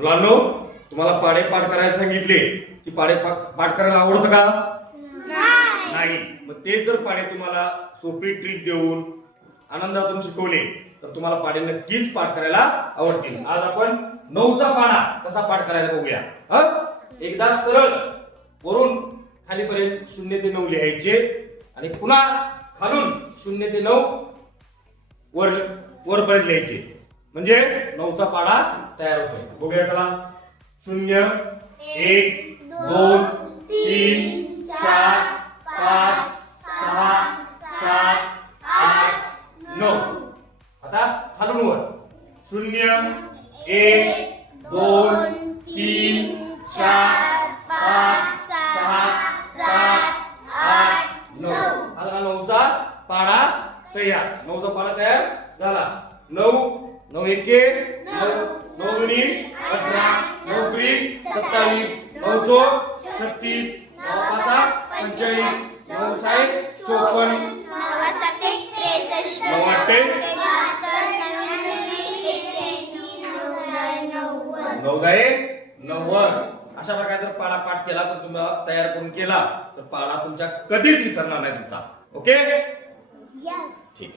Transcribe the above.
मुलांनो, तुम्हाला पाढे पाठ करायला सांगितले की पाढे पाठ करायला आवडतं का? नाही. मग ते जर पाढे तुम्हाला सोपी ट्रिक देऊन आनंदातून शिकवले तर तुम्हाला पाढे नक्कीच पाठ करायला आवडतील. आज आपण 9चा पाढा कसा पाठ करायला बघूया. एकदा सरळ वरून खालीपर्यंत 0 ते 9 लिहायचे आणि पुन्हा खालून 0 ते 9 वरपर्यंत लिहायचे. म्हणजे 9चा पाढा तयार होतोय. बघूया चला. 0 1 2 3 4 5 6 7 8 9. आता खालून वर 0 1 2 3 4 5 6 7 8 9. आता 9चा पाढा तयार. 9चा पाढा तयार झाला. 9 9 एके 9 9 दुनी 18 9 त्रिक 27 9 चौक 36 9 पाचा 45 9 साईठ 54 9 आठे 9 दहे 90. अशा प्रकारे जर पाढा पाठ केला तर तुम्हाला तयार करून केला तर पाढा तुमच्या कधीच विसरणार नाही तुमचा. ओके. ठीक.